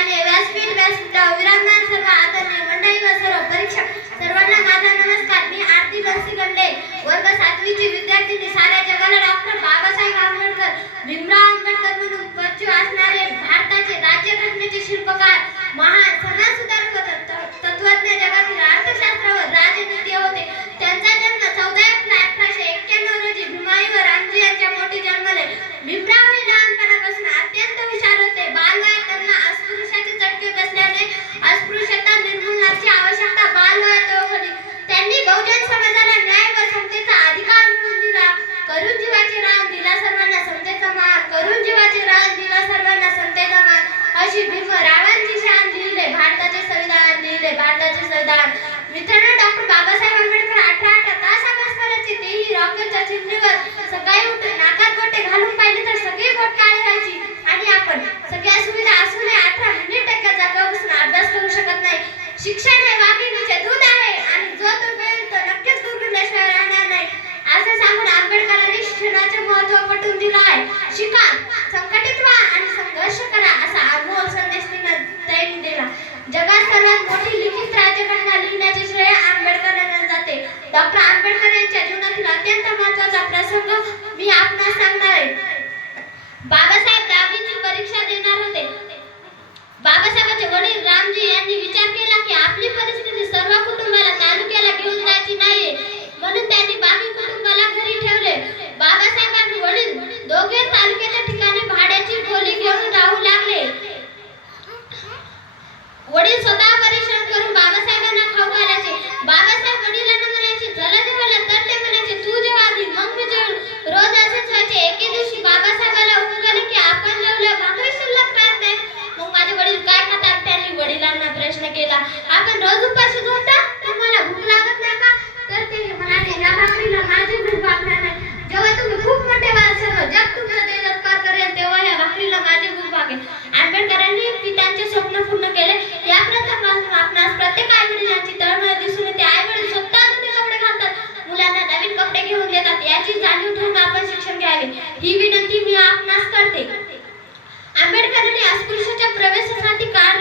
माने व्यासपीठ व्यासपीठ विराजमान सर्व आदरणीय मंडळी व सर्व परीक्षा सर्वांना माझा नमस्कार. मी आरती असलं दान मित्रांनो डॉक्टर बाबासाहेब आंबेडकर अठरा अठरा तास अभ्यास करायचे तेही रॉकेटच्या चिमणीवर सकाळी पुन्हा सांगणार बाबासाहेब दहावीची परीक्षा देणार होते. बाबासाहेबांचे वडील रामजी यांनी विचार केला की आपली परिस्थिती सर्व कुटुंबाला तालुक्याला घेऊन जायची नाही म्हणून त्यांनी आणि माझी नाही जेव्हा तुम्ही खूप मोठे जग पार करेल तेव्हा या भाकरीला माझी आंबेडकरांनी पित्यांचे स्वप्न पूर्ण केले या प्रथापासून आपणास प्रत्येक आईवडिलांची तळमळ दिसून येते आईवडील स्वतः कपडे घालतात मुलांना नवीन कपडे घेऊन देतात याची जाणीव ठेवून आपण शिक्षण घ्यावे ही विनंती मी आपणास करते आंबेडकरांनी अस्पृश्याच्या प्रवेशासाठी काळ